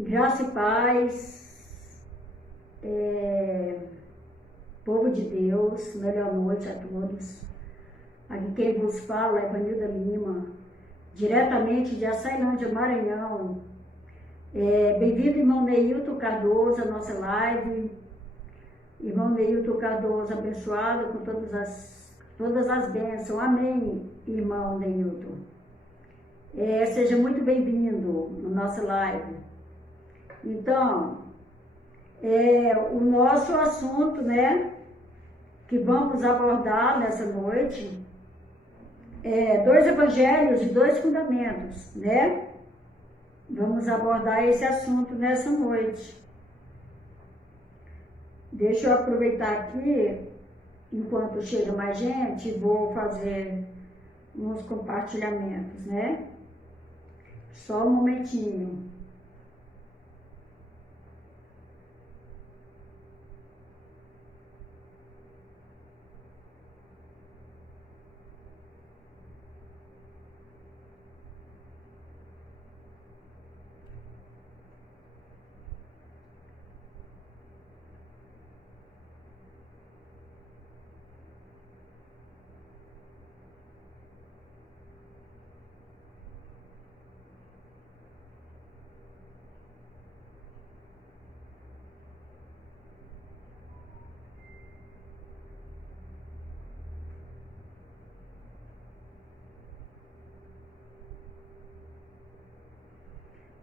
Graça e paz, povo de Deus, melhor noite a todos. Aqui quem vos fala é Vanilda Lima, diretamente de Açailândia, Maranhão. Bem-vindo, irmão Neilton Cardoso, à nossa live. Irmão Neilton Cardoso, abençoado com todas as bênçãos. Amém, irmão Neilton. Seja muito bem-vindo na nossa live. Então, o nosso assunto, né, que vamos abordar nessa noite, dois evangelhos e dois fundamentos, né? Vamos abordar esse assunto nessa noite. Deixa eu aproveitar aqui, enquanto chega mais gente, vou fazer uns compartilhamentos, né? Só um momentinho.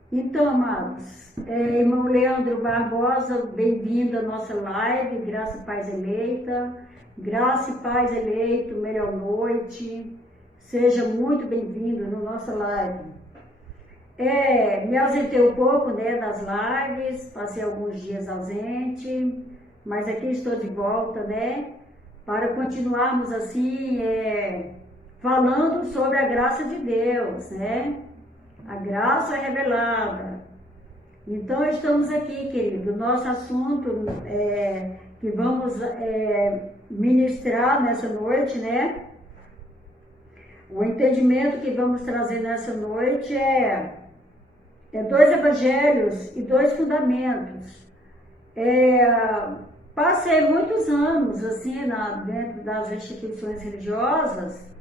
Então, amados, irmão Leandro Barbosa, bem-vindo à nossa live, Graça e Paz Eleita. Graça e Paz Eleito, melhor noite. Seja muito bem-vindo na nossa live. Me ausentei um pouco, né, das lives, passei alguns dias ausente, mas aqui estou de volta, né, para continuarmos assim, falando sobre a graça de Deus, né? A graça revelada. Então, estamos aqui, querido. Nosso assunto que vamos ministrar nessa noite, né? O entendimento que vamos trazer nessa noite é dois evangelhos e dois fundamentos. Passei muitos anos, assim, dentro das instituições religiosas,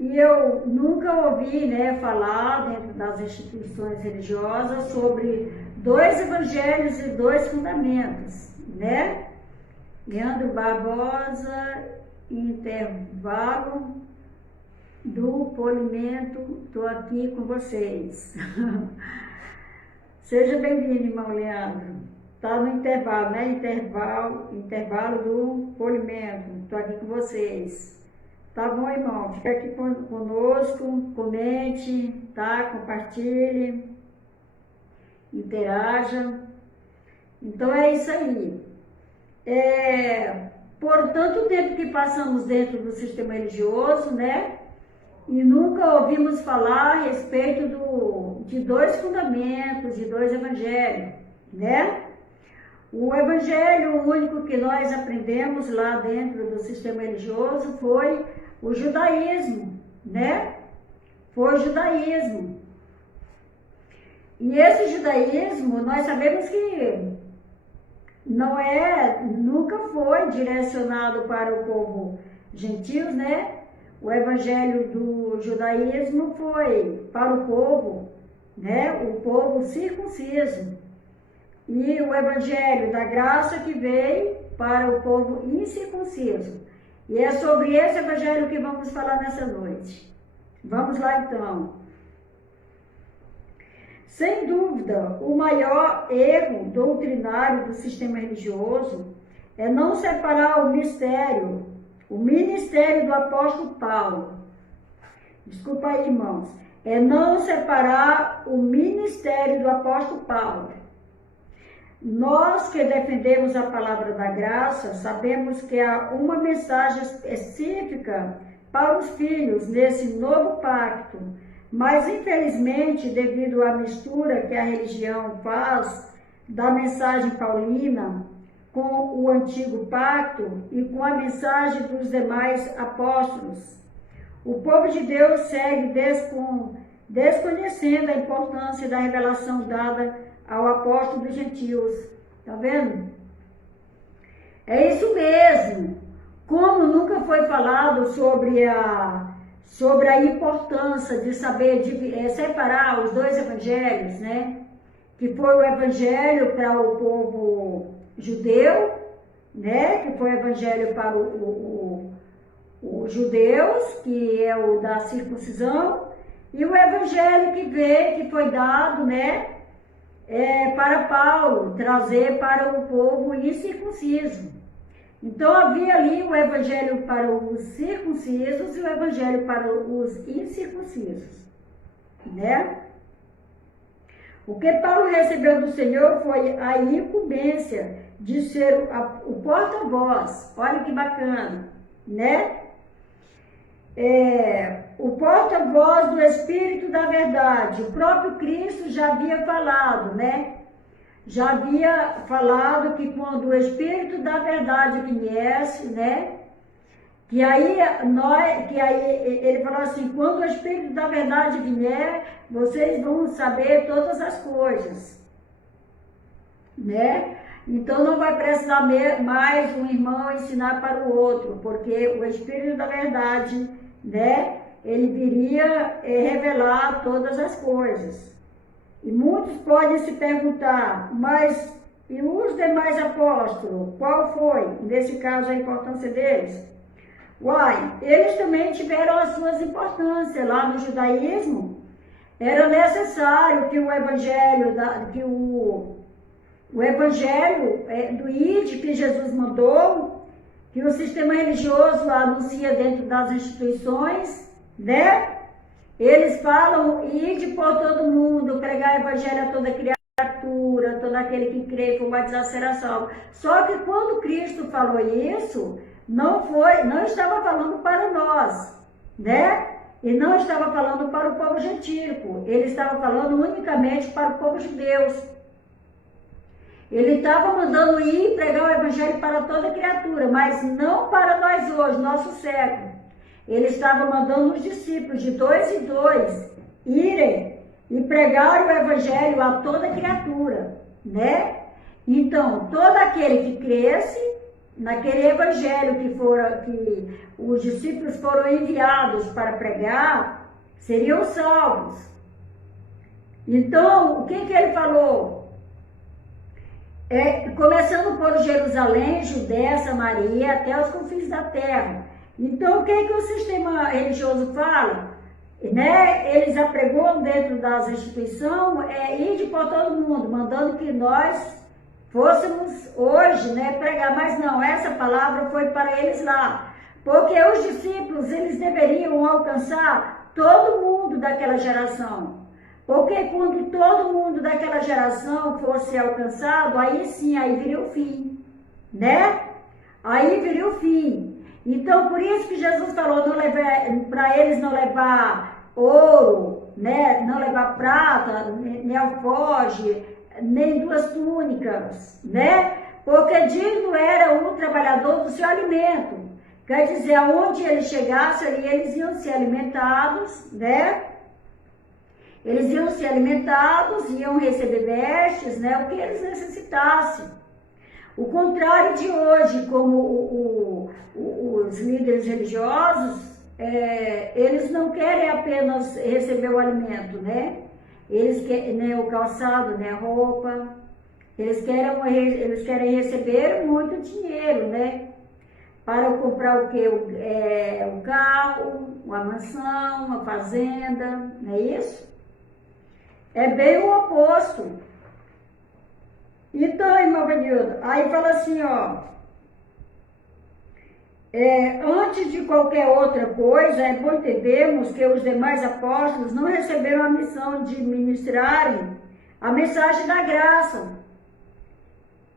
e eu nunca ouvi, né, falar dentro das instituições religiosas sobre dois evangelhos e dois fundamentos, né? Leandro Barbosa, intervalo do polimento, estou aqui com vocês. Seja bem-vindo, irmão Leandro. Está no intervalo, né? Intervalo do polimento, estou aqui com vocês. Tá bom, irmão? Fica aqui conosco, comente, tá? Compartilhe, interaja. Então é isso aí. Por tanto tempo que passamos dentro do sistema religioso, né? E nunca ouvimos falar a respeito de dois fundamentos, de dois evangelhos, né? O evangelho único que nós aprendemos lá dentro do sistema religioso foi o judaísmo, né? Foi o judaísmo. E esse judaísmo, nós sabemos que nunca foi direcionado para o povo gentios, né? O evangelho do judaísmo foi para o povo, né? O povo circunciso. E o evangelho da graça que veio para o povo incircunciso. E é sobre esse evangelho que vamos falar nessa noite. Vamos lá então. Sem dúvida, o maior erro doutrinário do sistema religioso é não separar o ministério do apóstolo Paulo. Desculpa aí, irmãos. É não separar o ministério do apóstolo Paulo. Nós que defendemos a palavra da graça, sabemos que há uma mensagem específica para os filhos nesse novo pacto, mas infelizmente, devido à mistura que a religião faz da mensagem paulina com o antigo pacto e com a mensagem dos demais apóstolos, o povo de Deus segue desconhecendo a importância da revelação dada ao apóstolo dos gentios. Tá vendo? É isso mesmo. Como nunca foi falado sobre a importância de saber separar os dois evangelhos, né? Que foi o evangelho para o povo judeu, né? Que foi o evangelho para os judeus, que é o da circuncisão, e o evangelho que foi dado, né? Para Paulo, trazer para o povo incircunciso. Então havia ali o evangelho para os circuncisos e o evangelho para os incircuncisos, né? O que Paulo recebeu do Senhor foi a incumbência de ser o porta-voz. Olha que bacana, né? O porta-voz do Espírito da Verdade. O próprio Cristo já havia falado, né? Já havia falado que quando o Espírito da Verdade viesse, né? Que aí ele falou assim, quando o Espírito da Verdade vier, vocês vão saber todas as coisas, né? Então não vai precisar mais um irmão ensinar para o outro, porque o Espírito da Verdade, né? Ele viria revelar todas as coisas. E muitos podem se perguntar, mas e os demais apóstolos, qual foi, nesse caso, a importância deles? Uai, eles também tiveram as suas importâncias. Lá no judaísmo, era necessário que o evangelho, o evangelho do ID que Jesus mandou, que o sistema religioso anuncia dentro das instituições, né? Eles falam, ide por todo mundo, pregar o evangelho a toda criatura, todo aquele que crê, for batizado será salvo. Só que quando Cristo falou isso, não estava falando para nós, né? E não estava falando para o povo gentílico, ele estava falando unicamente para o povo judeu. Ele estava mandando ir pregar o evangelho para toda criatura, mas não para nós hoje, nosso século. Ele estava mandando os discípulos de 2 em 2 irem e pregar o evangelho a toda criatura, né? Então, todo aquele que cresce naquele evangelho que os discípulos foram enviados para pregar, seriam salvos. Então, o que ele falou? Começando por Jerusalém, Judéia, Samaria, até os confins da terra. Então, o que o sistema religioso fala? Né? Eles apregoam dentro das instituições, ir por todo mundo, mandando que nós fôssemos hoje, né, pregar. Mas não, essa palavra foi para eles lá. Porque os discípulos, eles deveriam alcançar todo mundo daquela geração. Porque quando todo mundo daquela geração fosse alcançado, aí sim, aí viria o fim, né? Aí viria o fim. Então, por isso que Jesus falou para eles não levar ouro, né? Não levar prata, nem alforje, nem 2 túnicas, né? Porque digno era o trabalhador do seu alimento. Quer dizer, aonde ele chegasse, eles iam ser alimentados, né? Eles iam ser alimentados, iam receber vestes, né? O que eles necessitassem. O contrário de hoje, como os líderes religiosos, eles não querem apenas receber o alimento, né? Eles querem, né, o calçado, né, a roupa. Eles querem receber muito dinheiro, né? Para comprar o quê? O carro, uma mansão, uma fazenda, não é isso? É bem o oposto. Então, irmão Benildo, aí fala assim, ó, antes de qualquer outra coisa, é bom entendermos que os demais apóstolos não receberam a missão de ministrarem a mensagem da graça.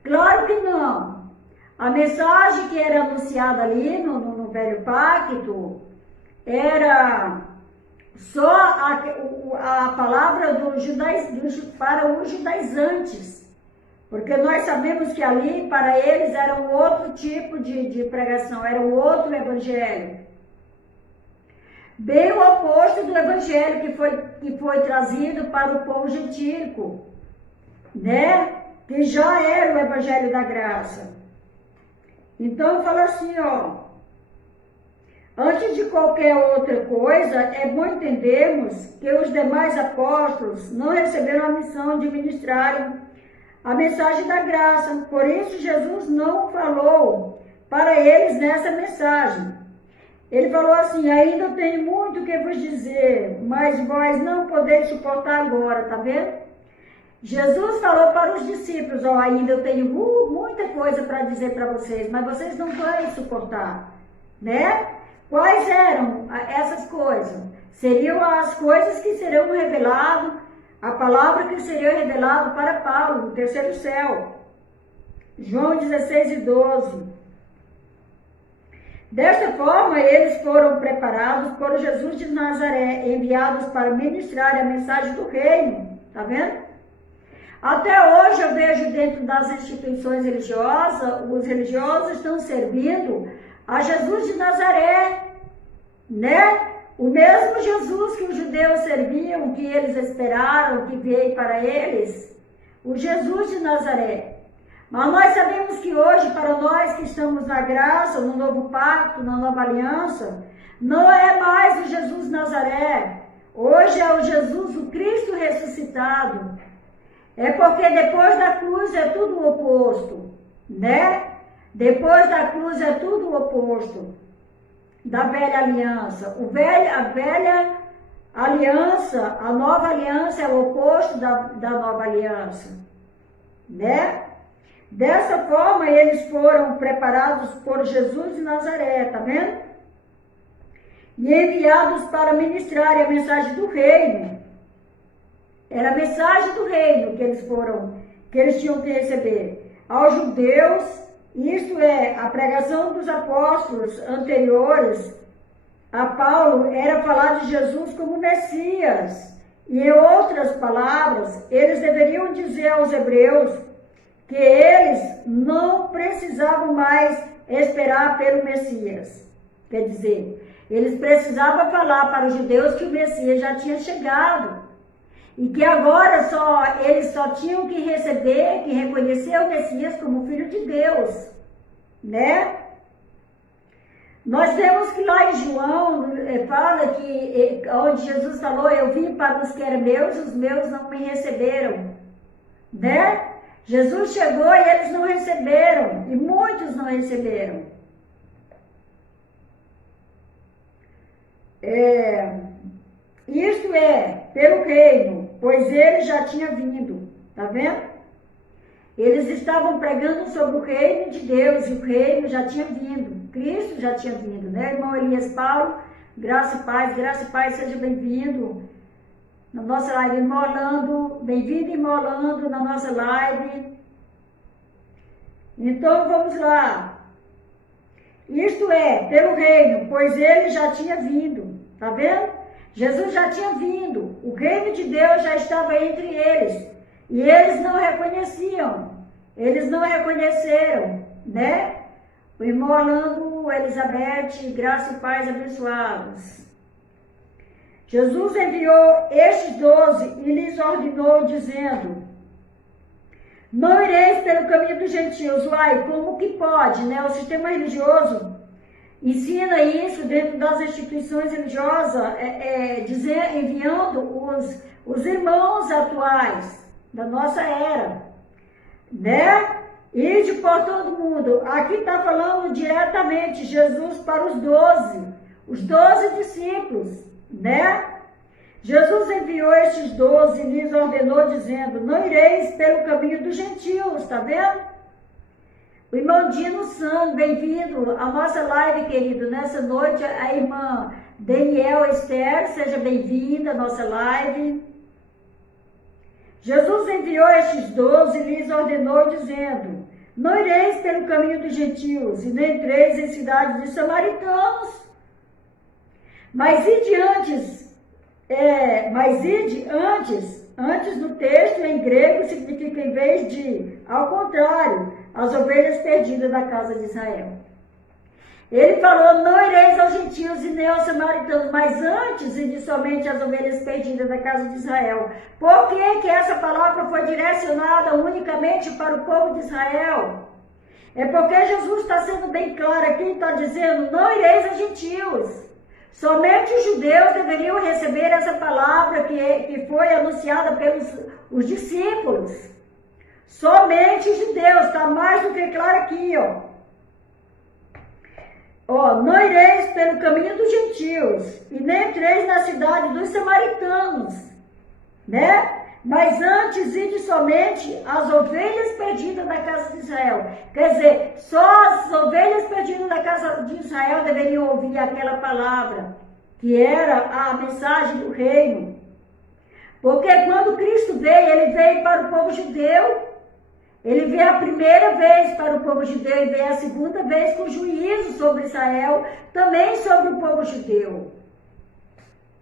Claro que não. A mensagem que era anunciada ali no Velho Pacto era só a palavra para os judaizantes. Porque nós sabemos que ali, para eles, era um outro tipo de pregação, era um outro evangelho. Bem o oposto do evangelho que foi trazido para o povo gentílico. né? Que já era o Evangelho da Graça. Então fala assim, ó. Antes de qualquer outra coisa, é bom entendermos que os demais apóstolos não receberam a missão de ministrarem a mensagem da graça. Por isso, Jesus não falou para eles nessa mensagem. Ele falou assim, ainda tenho muito que vos dizer, mas vós não podeis suportar agora, tá vendo? Jesus falou para os discípulos, ó, ainda eu tenho muita coisa para dizer para vocês, mas vocês não vão suportar, né? Quais eram essas coisas? Seriam as coisas que seriam reveladas, a palavra que seria revelada para Paulo, no terceiro céu. João 16:12. Desta forma, eles foram preparados por Jesus de Nazaré, enviados para ministrar a mensagem do reino. Tá vendo? Até hoje eu vejo dentro das instituições religiosas, os religiosos estão servindo a Jesus de Nazaré, né? O mesmo Jesus que os judeus serviam, que eles esperaram, que veio para eles, o Jesus de Nazaré. Mas nós sabemos que hoje, para nós que estamos na graça, no novo pacto, na nova aliança, não é mais o Jesus de Nazaré. Hoje é o Jesus, o Cristo ressuscitado. É porque depois da cruz é tudo o oposto, né? Depois da cruz é tudo o oposto da velha aliança. A velha aliança, a nova aliança é o oposto da nova aliança, né? Dessa forma, eles foram preparados por Jesus de Nazaré, tá vendo? E enviados para ministrar a mensagem do reino. Era a mensagem do reino que eles tinham que receber. Aos judeus, isto é, a pregação dos apóstolos anteriores a Paulo era falar de Jesus como Messias. E em outras palavras, eles deveriam dizer aos hebreus que eles não precisavam mais esperar pelo Messias. Quer dizer, eles precisavam falar para os judeus que o Messias já tinha chegado. E que agora eles só tinham que receber, que reconhecer o Messias como Filho de Deus, né? Nós temos que lá em João, fala que, onde Jesus falou, eu vim para os que eram meus, os meus não me receberam, né? Jesus chegou e eles não receberam, e muitos não receberam. Isto é, pelo reino, pois ele já tinha vindo, tá vendo? Eles estavam pregando sobre o reino de Deus, e o reino já tinha vindo, Cristo já tinha vindo, né? Irmão Elias Paulo, graça e paz, seja bem-vindo na nossa live, irmão Orlando, bem-vindo, irmão Orlando, na nossa live. Então, vamos lá. Isto é, pelo reino, pois ele já tinha vindo, tá vendo? Jesus já tinha vindo, o reino de Deus já estava entre eles, e eles não reconheciam, eles não reconheceram, né? O irmão Orlando, Elizabeth, graça e paz abençoados. Jesus enviou estes 12 e lhes ordenou, dizendo, não ireis pelo caminho dos gentios. Uai, como que pode, né? O sistema religioso ensina isso dentro das instituições religiosas, enviando os irmãos atuais da nossa era, né? Ide por todo mundo. Aqui está falando diretamente Jesus para os 12 discípulos, né? Jesus enviou estes 12 e lhes ordenou, dizendo, não ireis pelo caminho dos gentios, tá vendo? O irmão Dino San, bem-vindo à nossa live, querido. Nessa noite, a irmã Daniel Esther, seja bem-vinda à nossa live. Jesus enviou estes 12 e lhes ordenou, dizendo, não ireis pelo caminho dos gentios, e nem entreis em cidades de samaritanos, mas ide antes no texto, em grego, significa em vez de, ao contrário, as ovelhas perdidas da casa de Israel. Ele falou, não ireis aos gentios e nem aos samaritanos, mas antes e de somente as ovelhas perdidas da casa de Israel. Por que que essa palavra foi direcionada unicamente para o povo de Israel? É porque Jesus está sendo bem claro aqui, está dizendo, não ireis aos gentios. Somente os judeus deveriam receber essa palavra que foi anunciada pelos os discípulos. Somente os judeus, está mais do que claro aqui, ó. Não ireis pelo caminho dos gentios, e nem entreis na cidade dos samaritanos, né? Mas antes ide somente as ovelhas perdidas da casa de Israel. Quer dizer, só as ovelhas perdidas da casa de Israel deveriam ouvir aquela palavra, que era a mensagem do reino. Porque quando Cristo veio, ele veio para o povo judeu. Ele veio a primeira vez para o povo judeu e veio a segunda vez com juízo sobre Israel, também sobre o povo judeu.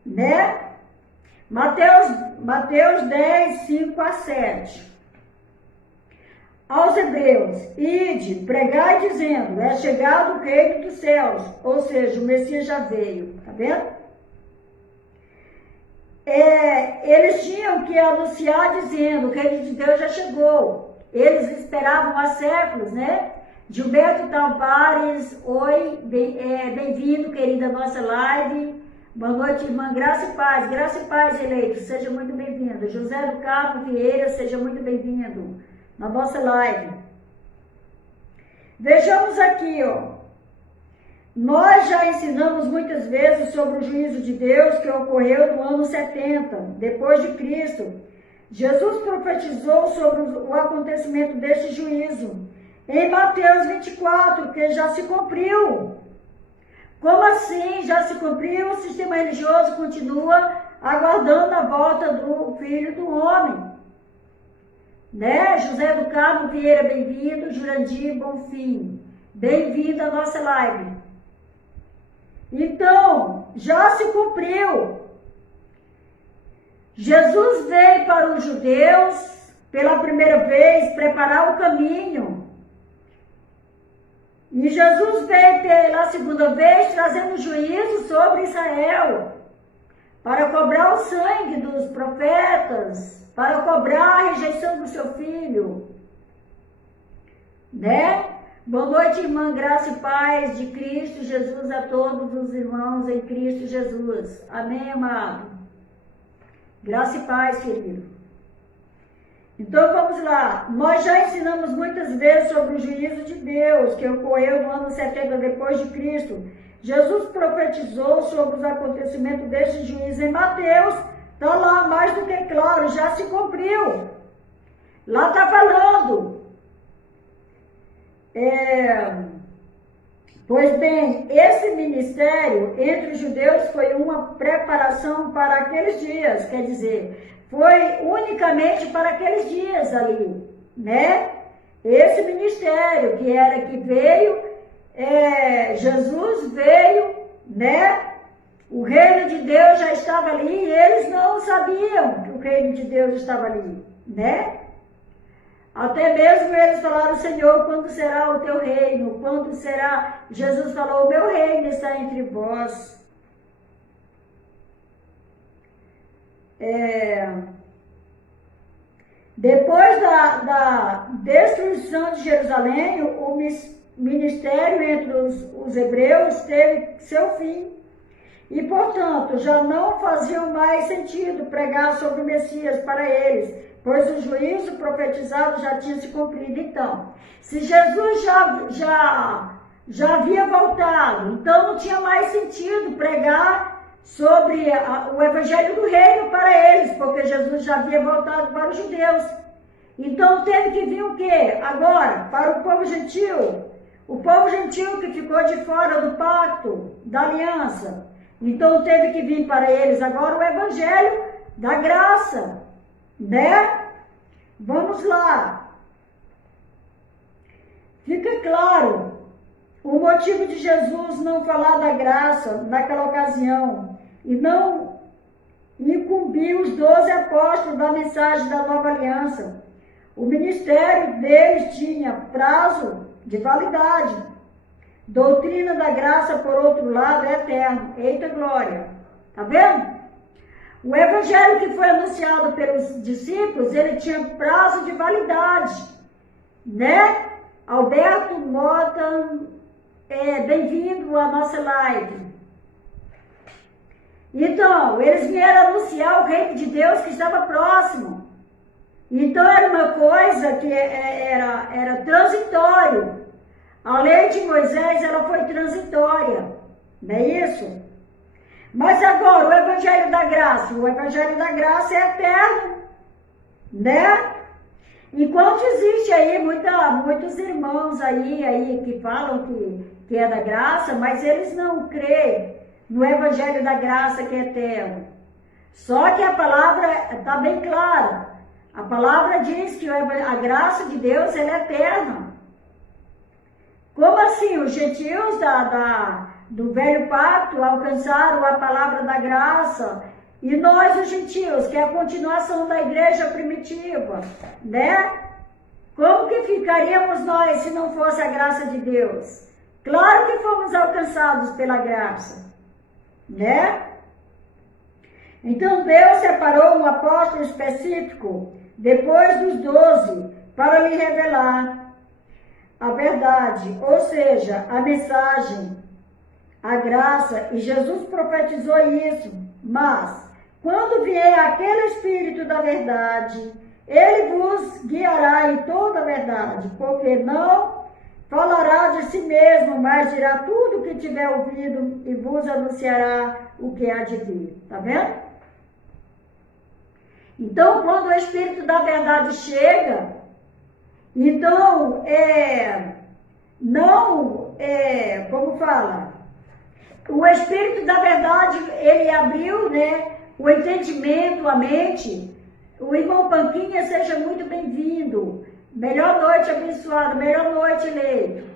Né? Mateus 10, 5 a 7. Aos hebreus, ide, pregai dizendo, é chegado o reino dos céus, ou seja, o Messias já veio, tá vendo? Eles tinham que anunciar dizendo, o reino de Deus já chegou. Eles esperavam há séculos, né? Gilberto Tampares, oi, bem-vindo, querida, à nossa live. Boa noite, irmã, graça e paz, eleito, seja muito bem-vindo. José do Carmo Vieira, seja muito bem-vindo na nossa live. Vejamos aqui, ó. Nós já ensinamos muitas vezes sobre o juízo de Deus que ocorreu no ano 70, depois de Cristo. Jesus profetizou sobre o acontecimento deste juízo em Mateus 24, que já se cumpriu. Como assim já se cumpriu? O sistema religioso continua aguardando a volta do Filho do Homem. Né? José do Carmo Vieira, bem-vindo. Jurandir Bonfim, bem-vindo à nossa live. Então, já se cumpriu. Jesus veio para os judeus pela primeira vez preparar o caminho. E Jesus veio pela segunda vez trazendo juízo sobre Israel, para cobrar o sangue dos profetas, para cobrar a rejeição do seu filho. Né? Boa noite, irmã, graça e paz de Cristo Jesus a todos os irmãos em Cristo Jesus. Amém, amado? Graça e paz, querido. Então, vamos lá. Nós já ensinamos muitas vezes sobre o juízo de Deus, que ocorreu no ano 70 depois de Cristo. Jesus profetizou sobre os acontecimentos deste juízo em Mateus. Está lá, mais do que claro, já se cumpriu. Lá está falando. Pois bem, esse ministério entre os judeus foi uma preparação para aqueles dias, quer dizer, foi unicamente para aqueles dias ali, né? Esse ministério que veio, Jesus veio, né? O reino de Deus já estava ali e eles não sabiam que o reino de Deus estava ali, né? Até mesmo eles falaram, Senhor, quando será o teu reino? Quando será? Jesus falou, o meu reino está entre vós. Depois da destruição de Jerusalém, o ministério entre os hebreus teve seu fim. E, portanto, já não faziam mais sentido pregar sobre o Messias para eles, pois o juízo profetizado já tinha se cumprido. Então, se Jesus já havia voltado, então não tinha mais sentido pregar sobre o evangelho do reino para eles, porque Jesus já havia voltado para os judeus. Então teve que vir o quê? Agora, para o povo gentil. O povo gentil que ficou de fora do pacto, da aliança. Então teve que vir para eles agora o evangelho da graça, né? Vamos lá. Fica claro o motivo de Jesus não falar da graça naquela ocasião e não incumbir os 12 apóstolos da mensagem da nova aliança. O ministério deles tinha prazo de validade. Doutrina da graça, por outro lado, é eterno. Eita glória! Tá vendo? O evangelho que foi anunciado pelos discípulos, ele tinha prazo de validade, né? Alberto Mota, bem-vindo à nossa live. Então, eles vieram anunciar o reino de Deus que estava próximo. Então, era uma coisa que era transitório. A lei de Moisés, ela foi transitória, não é isso? Mas agora, o Evangelho da Graça é eterno, né? Enquanto existe aí muitos irmãos aí que falam que é da graça, mas eles não creem no Evangelho da Graça que é eterno. Só que a palavra está bem clara. A palavra diz que a graça de Deus ela é eterna. Como assim? Os gentios do velho pacto alcançaram a palavra da graça e nós, os gentios, que é a continuação da igreja primitiva, né? Como que ficaríamos nós se não fosse a graça de Deus? Claro que fomos alcançados pela graça, né? Então Deus separou um apóstolo específico depois dos 12 para lhe revelar a verdade, ou seja, a mensagem, a graça, e Jesus profetizou isso. Mas quando vier aquele Espírito da verdade, ele vos guiará em toda a verdade, porque não falará de si mesmo, mas dirá tudo o que tiver ouvido e vos anunciará o que há de vir. Tá vendo? Então, quando o Espírito da verdade chega, então, como fala? O Espírito da verdade, ele abriu, né, o entendimento, a mente. O irmão Panquinha, seja muito bem-vindo. Melhor noite abençoada, melhor noite eleito.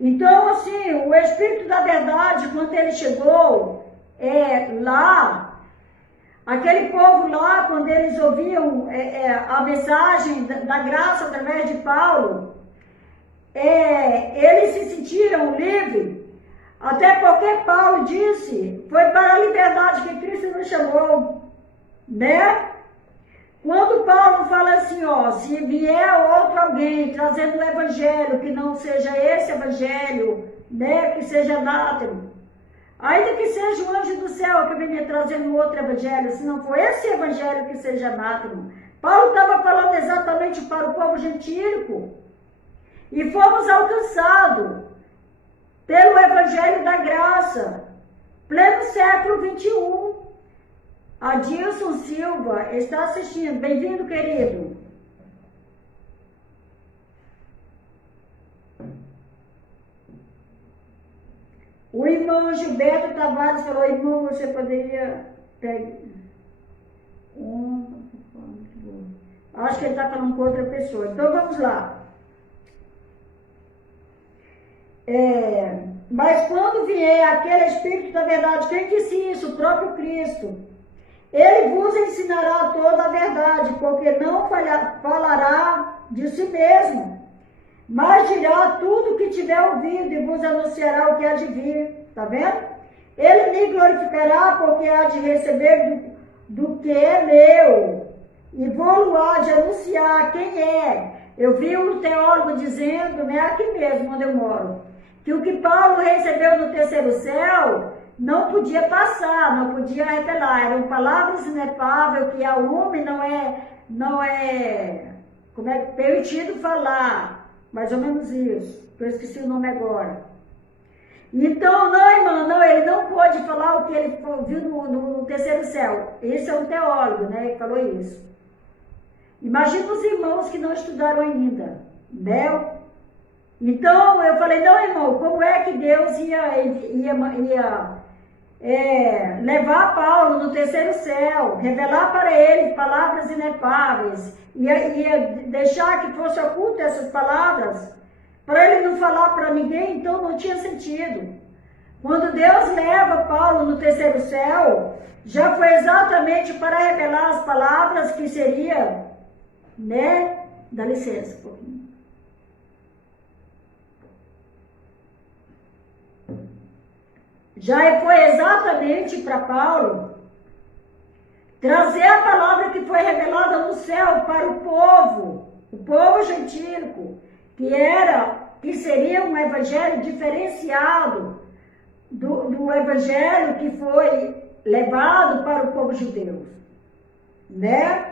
Então, assim, o Espírito da verdade, quando ele chegou lá, aquele povo lá, quando eles ouviam a mensagem da graça através de Paulo, eles se sentiram livres, até porque Paulo disse, foi para a liberdade que Cristo nos chamou, né? Quando Paulo fala assim, ó, se vier outro alguém trazendo um evangelho que não seja esse evangelho, né, que seja anátema, ainda que seja o anjo do céu que venha trazendo outro evangelho, se não for esse evangelho que seja anátema. Paulo estava falando exatamente para o povo gentílico. E fomos alcançados pelo evangelho da graça, pleno século 21. Adilson Silva está assistindo. Bem-vindo, querido. O irmão Gilberto Tavares falou, irmão, você poderia pegar acho que ele está falando com outra pessoa. Então, vamos lá. Mas quando vier aquele Espírito da verdade, quem disse isso? O próprio Cristo. Ele vos ensinará toda a verdade, porque não falará de si mesmo, mas dirá tudo o que tiver ouvido e vos anunciará o que há de vir. Tá vendo? Ele me glorificará, porque há de receber do que é meu, e vou há de anunciar quem é. Eu vi um teólogo dizendo, né, aqui mesmo onde eu moro, que o que Paulo recebeu no terceiro céu não podia passar, não podia revelar, eram palavras inefáveis que ao homem não é permitido falar, mais ou menos isso, eu esqueci o nome agora. Então, não, irmão, não, ele não pode falar o que ele viu no terceiro céu. Esse é um teólogo, né, que falou isso. Imagina os irmãos que não estudaram ainda, né? Então, eu falei, não, irmão, como é que Deus ia levar Paulo no terceiro céu, revelar para ele palavras inefáveis, ia deixar que fosse oculta essas palavras, para ele não falar para ninguém, então não tinha sentido. Quando Deus leva Paulo no terceiro céu, já foi exatamente para revelar as palavras que seria, né? Dá licença um pouquinho. já foi exatamente para Paulo trazer a palavra que foi revelada no céu para o povo gentílico, que seria um evangelho diferenciado do evangelho que foi levado para o povo judeu, né?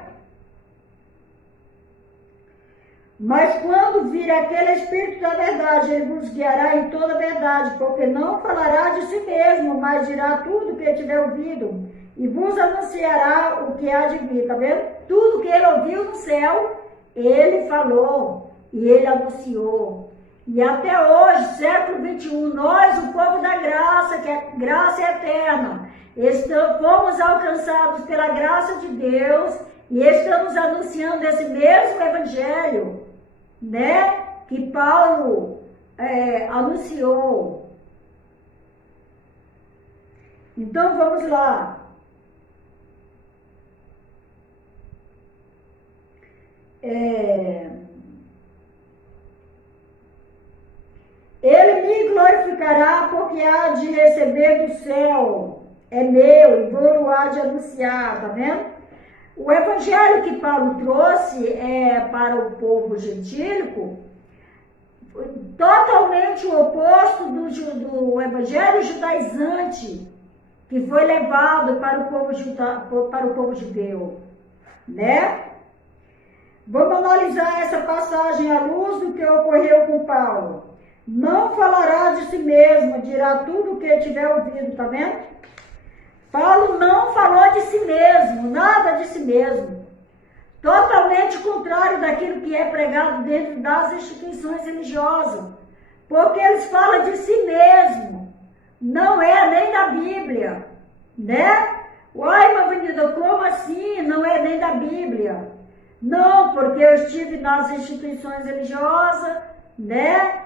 Mas quando vir aquele Espírito da verdade, ele vos guiará em toda a verdade, porque não falará de si mesmo, mas dirá tudo o que tiver ouvido, e vos anunciará o que há de vir, tá vendo? Tudo que ele ouviu no céu, ele falou, e ele anunciou. E até hoje, século 21, nós, o povo da graça, que é graça eterna, fomos alcançados pela graça de Deus, e estamos anunciando esse mesmo evangelho, né, que Paulo anunciou. Então vamos lá. Ele me glorificará, porque há de receber do céu, é meu, e vou há de anunciar, tá vendo? O evangelho que Paulo trouxe para o povo gentílico foi totalmente o oposto do evangelho judaizante que foi levado para o povo judeu, né? Vamos analisar essa passagem à luz do que ocorreu com Paulo. Não falará de si mesmo, dirá tudo o que tiver ouvido, tá vendo? Paulo não falou de si mesmo, nada de si mesmo. Totalmente contrário daquilo que é pregado dentro das instituições religiosas. Porque eles falam de si mesmo. Não é nem da Bíblia, né? Uai, Mavanilda, como assim? Não é nem da Bíblia. Não, porque eu estive nas instituições religiosas, né?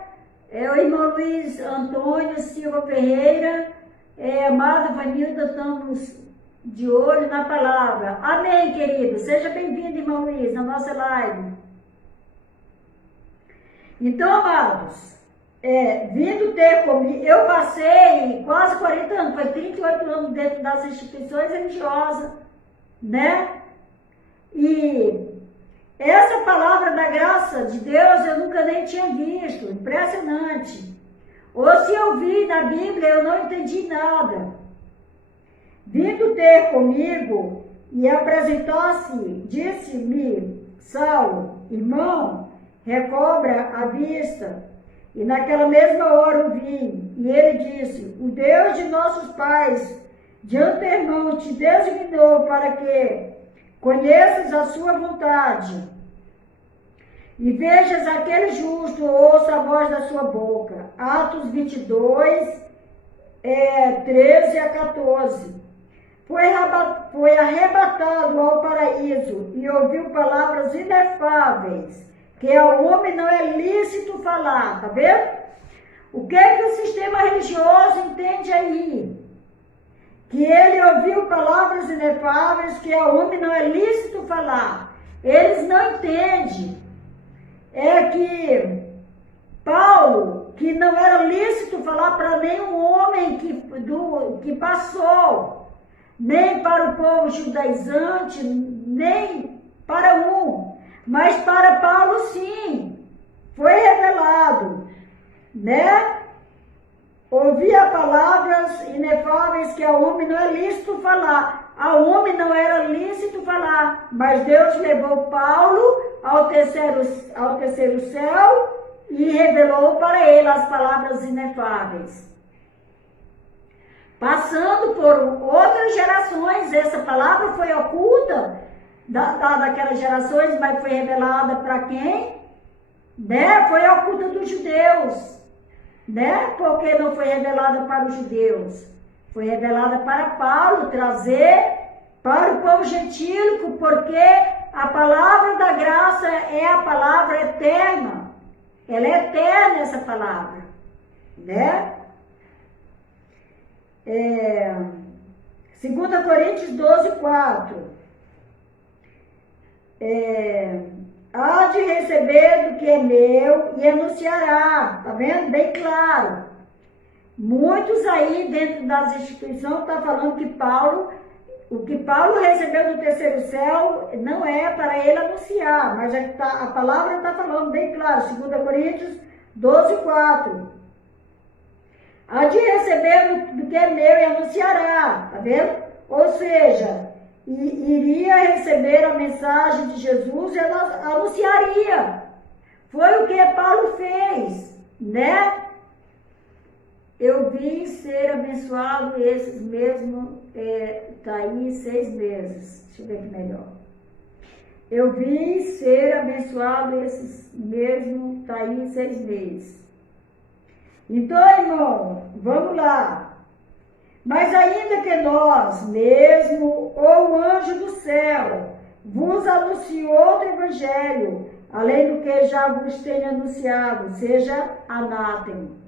O irmão Luiz Antônio Silva Ferreira, amada Vanilda, estamos de olho na palavra. Amém, querido. Seja bem-vindo, irmão Luiz, na nossa live. Então, amados, vindo ter comigo, eu passei quase 40 anos, foi 38 anos dentro das instituições religiosas, né? E essa palavra da graça de Deus eu nunca nem tinha visto, impressionante. Ou se eu vi na Bíblia, eu não entendi nada. Vindo ter comigo e apresentar-se, disse-me, Saulo, irmão, recobra a vista. E naquela mesma hora o vi. E ele disse, o Deus de nossos pais, de antemão te designou para que conheças a sua vontade e vejas aquele justo, ouça a voz da sua boca. Atos 22, 13 a 14. Foi arrebatado ao paraíso e ouviu palavras inefáveis, que ao homem não é lícito falar, tá vendo? O que o sistema religioso entende aí? Que ele ouviu palavras inefáveis, que ao homem não é lícito falar. Eles não entendem. É que Paulo, que não era lícito falar para nenhum homem que passou, nem para o povo judaizante, nem para mas para Paulo sim, foi revelado, né? Ouvia palavras inefáveis que ao homem não é lícito falar. Ao homem não era lícito falar, mas Deus levou Paulo ao terceiro céu e revelou para ele as palavras inefáveis. Passando por outras gerações, essa palavra foi oculta daquelas gerações, mas foi revelada para quem? Né? Foi oculta dos judeus. Né? Porque não foi revelada para os judeus, foi revelada para Paulo, trazer para o povo gentílico, porque a palavra da graça é a palavra eterna, ela é eterna essa palavra, né? 2 Coríntios 12, 4. Há de receber do que é meu e anunciará, tá vendo? Bem claro. Muitos aí dentro das instituições estão falando que o que Paulo recebeu do terceiro céu não é para ele anunciar, mas a palavra está falando bem claro, 2 Coríntios 12:4. Há de receber do que é meu e anunciará, tá vendo? Ou seja, iria receber a mensagem de Jesus e anunciaria. Foi o que Paulo fez, né? Eu vim ser abençoado esses mesmos, tá aí 6 meses, deixa eu ver aqui melhor. Eu vim ser abençoado esses mesmos, tá aí 6 meses. Então, irmão, vamos lá. Mas ainda que nós mesmo, ou o anjo do céu, vos anuncie outro evangelho, além do que já vos tenho anunciado, seja anátema.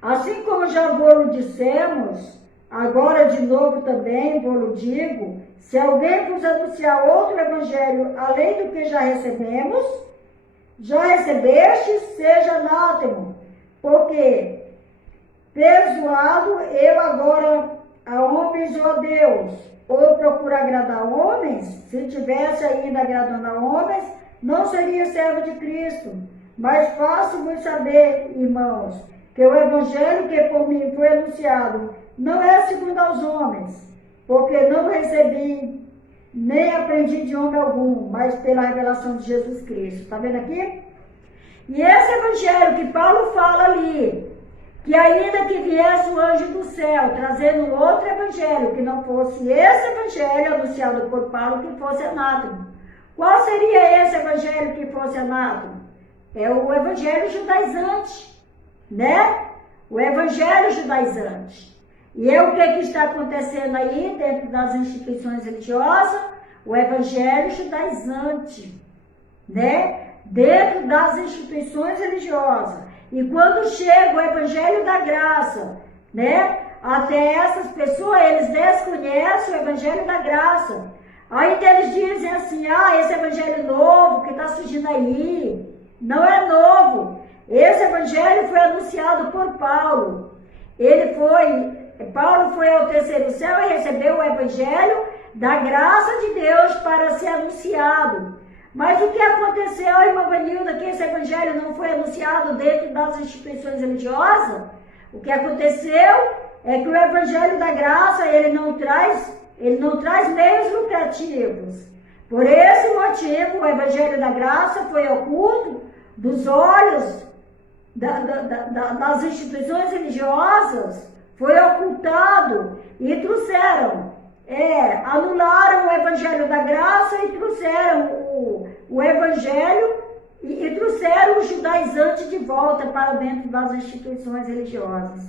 Assim como já vos dissemos, agora de novo também vos digo, se alguém vos anunciar outro evangelho, além do que já recebeste, seja anátema, porque persuado eu agora a homens ou a Deus, ou procuro agradar homens, se tivesse ainda agradando a homens, não seria servo de Cristo. Mas faço-vos saber, irmãos, que o evangelho que por mim foi anunciado não é segundo aos homens, porque não recebi, nem aprendi de homem algum, mas pela revelação de Jesus Cristo. Está vendo aqui? E esse evangelho que Paulo fala ali, que ainda que viesse o anjo do céu trazendo outro evangelho, que não fosse esse evangelho anunciado por Paulo, que fosse anátema. Qual seria esse evangelho que fosse anátema? É o evangelho judaizante, né? O evangelho judaizante. E é o que está acontecendo aí dentro das instituições religiosas? O evangelho judaizante, né? Dentro das instituições religiosas. E quando chega o evangelho da graça, né? Até essas pessoas, eles desconhecem o evangelho da graça. Aí eles dizem assim, esse evangelho novo que está surgindo aí, não é novo. Esse evangelho foi anunciado por Paulo. Paulo foi ao terceiro céu e recebeu o evangelho da graça de Deus para ser anunciado. Mas o que aconteceu, irmã Vanilda, que esse evangelho não foi anunciado dentro das instituições religiosas? O que aconteceu é que o evangelho da graça, ele não traz meios lucrativos. Por esse motivo, o evangelho da graça foi oculto dos olhos das instituições religiosas, foi ocultado e trouxeram, anularam o evangelho da graça e trouxeram o evangelho e trouxeram o judaizante de volta para dentro das instituições religiosas.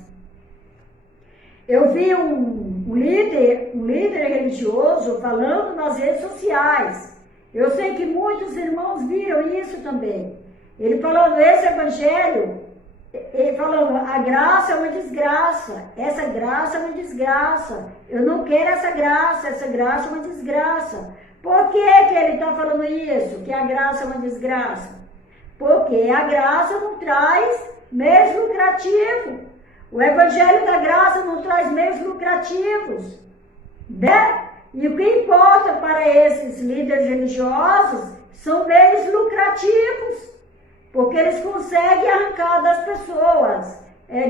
Eu vi um líder religioso falando nas redes sociais. Eu sei que muitos irmãos viram isso também. Ele falando, esse evangelho, ele falando, a graça é uma desgraça, essa graça é uma desgraça, eu não quero essa graça é uma desgraça. Por que ele está falando isso, que a graça é uma desgraça? Porque a graça não traz meios lucrativos. O evangelho da graça não traz meios lucrativos, né? E o que importa para esses líderes religiosos são meios lucrativos, porque eles conseguem arrancar das pessoas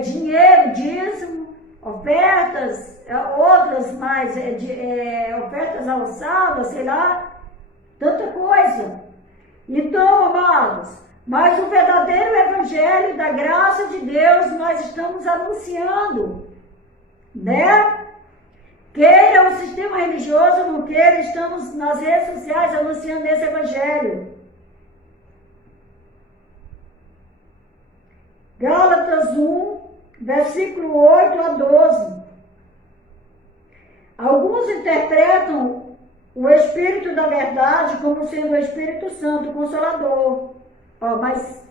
dinheiro, dízimo, ofertas, outras mais, ofertas alçadas, sei lá, tanta coisa. Então, amados, mas o verdadeiro evangelho da graça de Deus nós estamos anunciando, né? Queira o sistema religioso ou não queira, estamos nas redes sociais anunciando esse evangelho. Gálatas 1, versículo 8 a 12. Alguns interpretam o Espírito da verdade como sendo o Espírito Santo, Consolador. Mas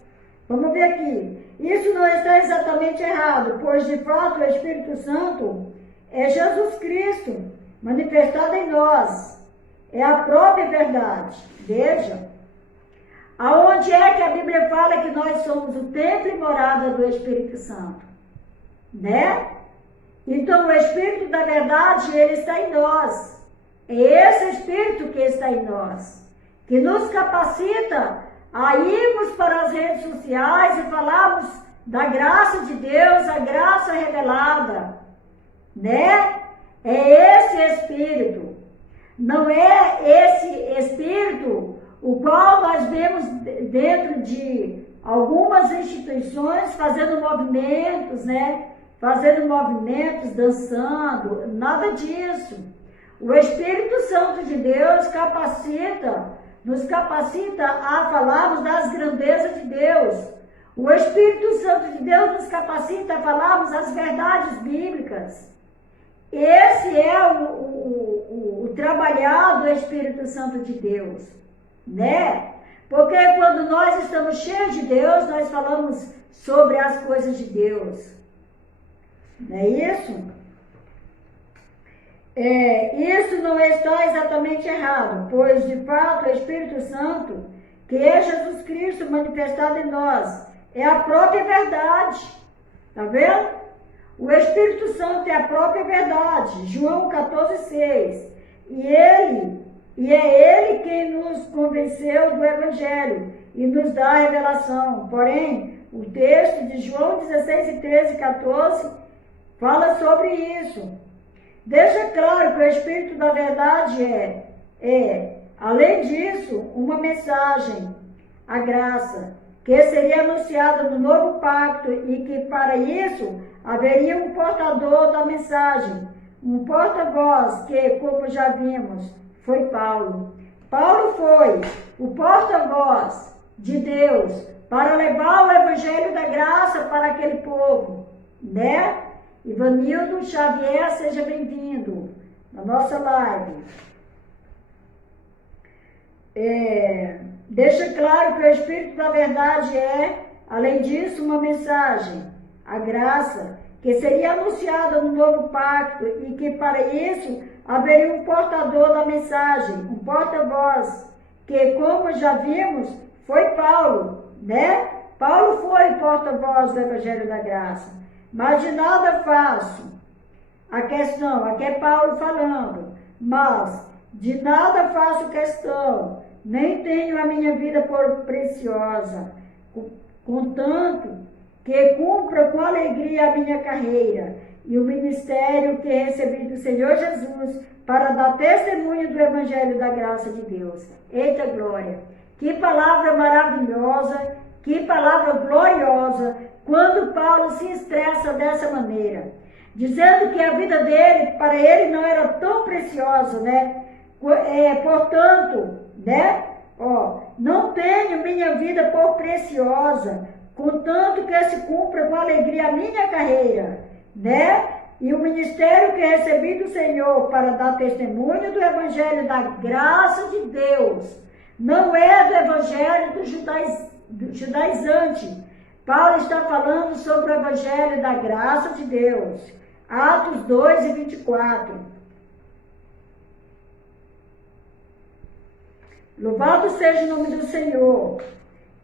vamos ver aqui. Isso não está exatamente errado, pois de fato o Espírito Santo é Jesus Cristo, manifestado em nós. É a própria verdade. Veja. Aonde é que a Bíblia fala que nós somos o templo e morada do Espírito Santo? né? Então o Espírito da verdade, ele está em nós. É esse Espírito que está em nós, que nos capacita a irmos para as redes sociais e falarmos da graça de Deus, a graça revelada, né? É esse Espírito. Não é esse Espírito o qual nós vemos dentro de algumas instituições fazendo movimentos, né? Fazendo movimentos, dançando, nada disso. O Espírito Santo de Deus nos capacita a falarmos das grandezas de Deus. O Espírito Santo de Deus nos capacita a falarmos as verdades bíblicas. Esse é o trabalhar do Espírito Santo de Deus, né? Porque quando nós estamos cheios de Deus, nós falamos sobre as coisas de Deus. Não é isso? Isso não está exatamente errado, pois de fato o Espírito Santo, que é Jesus Cristo manifestado em nós, é a própria verdade. Tá vendo? O Espírito Santo é a própria verdade. João 14,6. E é Ele quem nos convenceu do Evangelho e nos dá a revelação. Porém, o texto de João 16, 13 e 14 fala sobre isso. Deixa claro que o Espírito da verdade além disso, uma mensagem, a graça, que seria anunciada no novo pacto e que para isso haveria um portador da mensagem, um porta-voz que, como já vimos, foi Paulo. Paulo foi o porta-voz de Deus para levar o Evangelho da graça para aquele povo, né? Ivanildo Xavier, seja bem-vindo na nossa live. Deixa claro que o Espírito da verdade além disso, uma mensagem, a graça, que seria anunciada no novo pacto e que para isso haveria um portador da mensagem, um porta-voz, que, como já vimos, foi Paulo, né? Paulo foi o porta-voz do Evangelho da Graça. Mas de nada faço, aqui é Paulo falando, mas de nada faço questão, nem tenho a minha vida por preciosa, contanto que cumpra com alegria a minha carreira e o ministério que recebi do Senhor Jesus para dar testemunho do Evangelho da graça de Deus. Eita glória! Que palavra maravilhosa, que palavra gloriosa, quando Paulo se expressa dessa maneira, dizendo que a vida dele, para ele, não era tão preciosa, né? Portanto, né? Não tenho minha vida por preciosa, contanto que se cumpra com alegria a minha carreira, né? E o ministério que recebi do Senhor para dar testemunho do Evangelho da graça de Deus. Não é do Evangelho do judaizante. Paulo está falando sobre o Evangelho da graça de Deus. Atos 2 e 24. Louvado seja o nome do Senhor.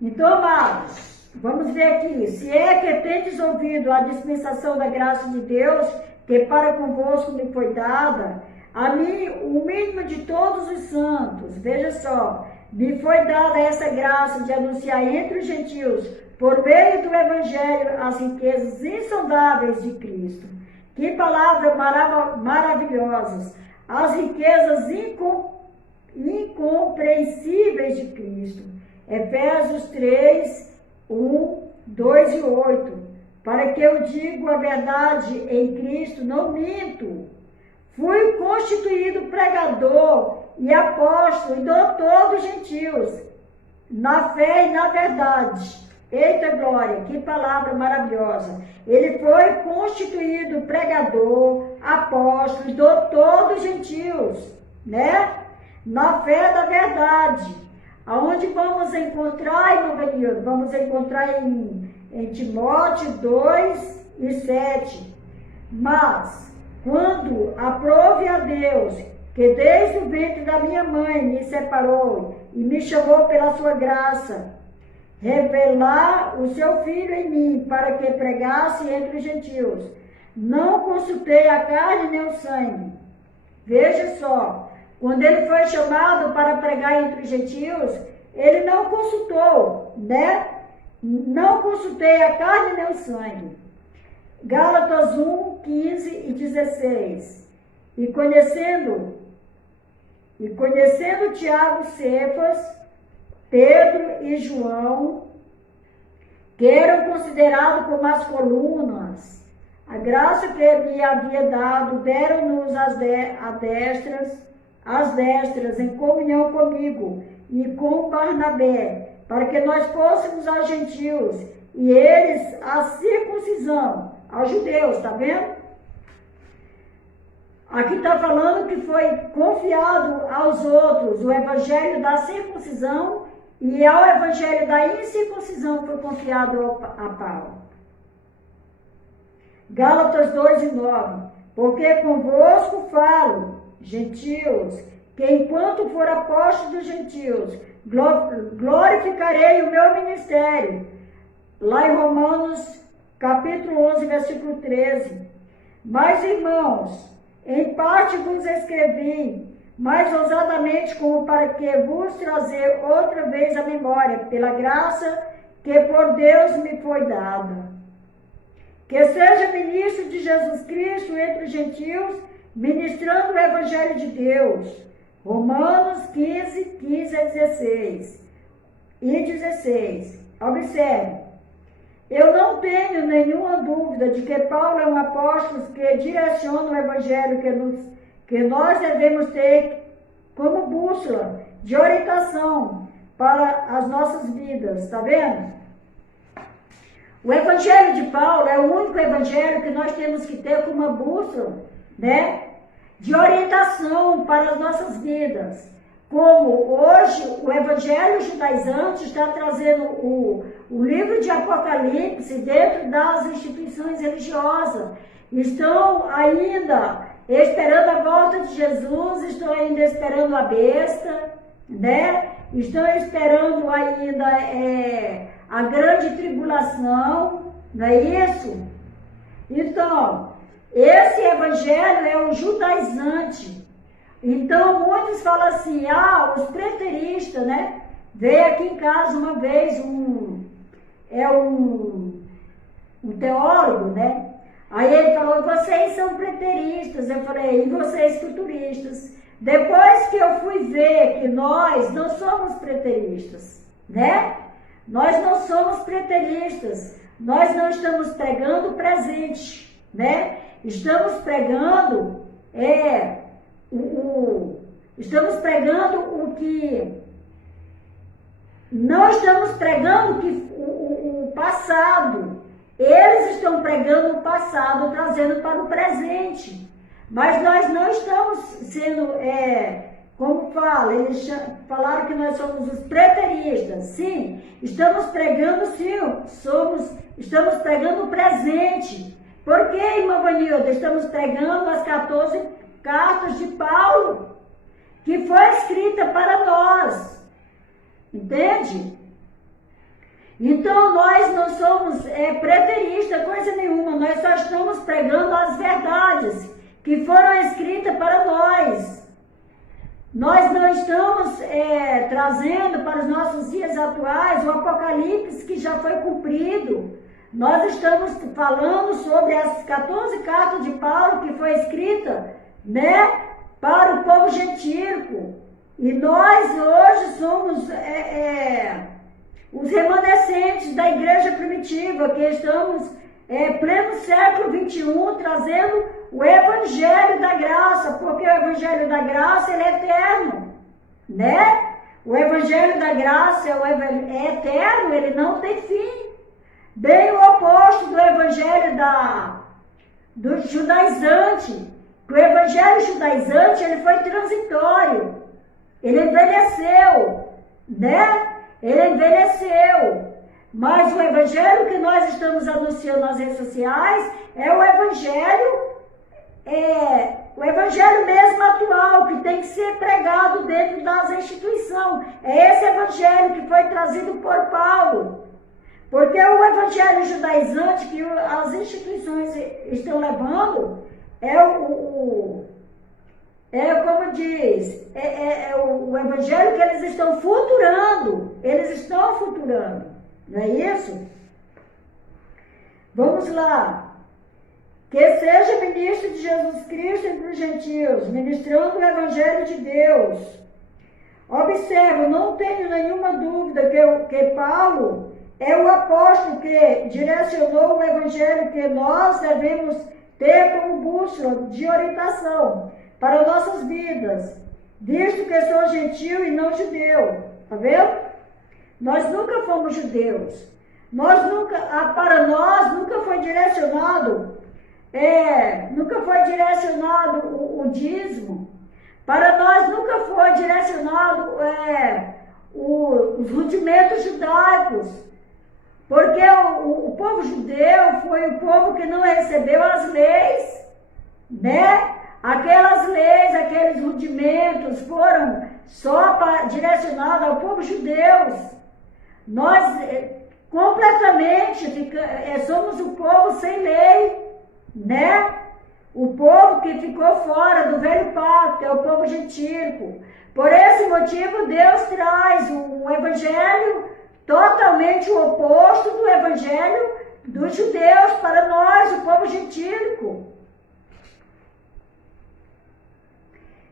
Então, amados, vamos ver aqui. Se é que tendes ouvido a dispensação da graça de Deus, que para convosco me foi dada, a mim, o mínimo de todos os santos, veja só, me foi dada essa graça de anunciar entre os gentios, por meio do Evangelho, as riquezas insondáveis de Cristo. Que palavras maravilhosas! As riquezas incompreensíveis de Cristo. Efésios 3, 1, 2 e 8. Para que eu diga a verdade em Cristo, não minto. Fui constituído pregador e apóstolo e doutor dos gentios, na fé e na verdade. Eita glória, que palavra maravilhosa. Ele foi constituído pregador, apóstolo e doutor dos gentios, né? Na fé da verdade. Aonde vamos encontrar, irmão Benildo? Vamos encontrar em Timóteo 2 e 7. Mas, quando aprove a Deus, que desde o ventre da minha mãe me separou e me chamou pela sua graça, revelar o seu Filho em mim, para que pregasse entre os gentios. Não consultei a carne nem o sangue. Veja só, quando ele foi chamado para pregar entre os gentios, ele não consultou, né? Não consultei a carne nem o sangue. Gálatas 1, 15 e 16. E conhecendo Tiago, Cefas, Pedro e João, que eram considerados como as colunas, a graça que ele havia dado, deram-nos as destras em comunhão comigo e com Barnabé, para que nós fôssemos aos gentios, e eles a circuncisão, aos judeus, tá vendo? Aqui está falando que foi confiado aos outros o evangelho da circuncisão, e ao evangelho da incircuncisão foi confiado a Paulo. Gálatas 2 e 9. Porque convosco falo, gentios, que enquanto for apóstolo dos gentios, glorificarei o meu ministério. Lá em Romanos, capítulo 11, versículo 13. Mas, irmãos, em parte vos escrevi, mais ousadamente, como para que vos trazer outra vez a memória, pela graça que por Deus me foi dada. Que seja ministro de Jesus Cristo entre os gentios, ministrando o Evangelho de Deus. Romanos 15, 15 a 16. E 16. Observe. Eu não tenho nenhuma dúvida de que Paulo é um apóstolo que direciona o Evangelho que nós devemos ter como bússola de orientação para as nossas vidas. Está vendo? O Evangelho de Paulo é o único Evangelho que nós temos que ter como uma bússola, né, de orientação para as nossas vidas. Como hoje o Evangelho judaizante está trazendo o livro de Apocalipse dentro das instituições religiosas. Estão ainda esperando a volta de Jesus, estão ainda esperando a besta, né? Estão esperando ainda a grande tribulação, não é isso? Então, esse evangelho é o judaizante. Então, muitos falam assim, os preteristas, né? Veio aqui em casa uma vez um teólogo, né? Aí ele falou, vocês são preteristas. Eu falei, e vocês futuristas? Depois que eu fui ver que nós não somos preteristas, né? Nós não somos preteristas. Nós não estamos pregando o presente, né? Estamos pregando estamos pregando o que não estamos pregando o passado. Eles estão pregando o passado, trazendo para o presente. Mas nós não estamos sendo, como fala, eles falaram que nós somos os preteristas. Sim, estamos pregando, estamos pregando o presente. Por que, irmã Vanilda? Estamos pregando as 14 cartas de Paulo, que foi escrita para nós. Entende? Então, nós não somos preteristas, coisa nenhuma. Nós só estamos pregando as verdades que foram escritas para nós. Nós não estamos trazendo para os nossos dias atuais o Apocalipse que já foi cumprido. Nós estamos falando sobre as 14 cartas de Paulo que foi escrita, né, para o povo gentílico. E nós hoje somos os remanescentes da igreja primitiva, que estamos pleno século XXI, trazendo o evangelho da graça, porque o evangelho da graça ele é eterno, né? O evangelho da graça é eterno, ele não tem fim. Bem o oposto do evangelho do judaizante. O evangelho judaizante ele foi transitório, ele envelheceu, né? Ele envelheceu. Mas o evangelho que nós estamos anunciando nas redes sociais é o evangelho o evangelho mesmo atual, que tem que ser pregado dentro das instituições. É esse evangelho que foi trazido por Paulo. Porque o evangelho judaizante que as instituições estão levando como diz, o evangelho que eles estão futurando. Eles estão futurando, não é isso? Vamos lá. Que seja ministro de Jesus Cristo entre os gentios, ministrando o evangelho de Deus. Observe, não tenho nenhuma dúvida que Paulo é o apóstolo que direcionou o evangelho que nós devemos ter como bússola de orientação para nossas vidas, visto que sou gentio e não judeu. Tá vendo? Nós nunca fomos judeus. Para nós nunca foi direcionado o dízimo. Para nós nunca foi direcionado os rudimentos judaicos. Porque o povo judeu foi o povo que não recebeu as leis, né? Aquelas leis, aqueles rudimentos foram só direcionados ao povo judeu. Nós completamente somos o povo sem lei, né? O povo que ficou fora do velho pacto, é o povo gentílico. Por esse motivo, Deus traz um evangelho totalmente o oposto do evangelho dos judeus para nós, o povo gentílico.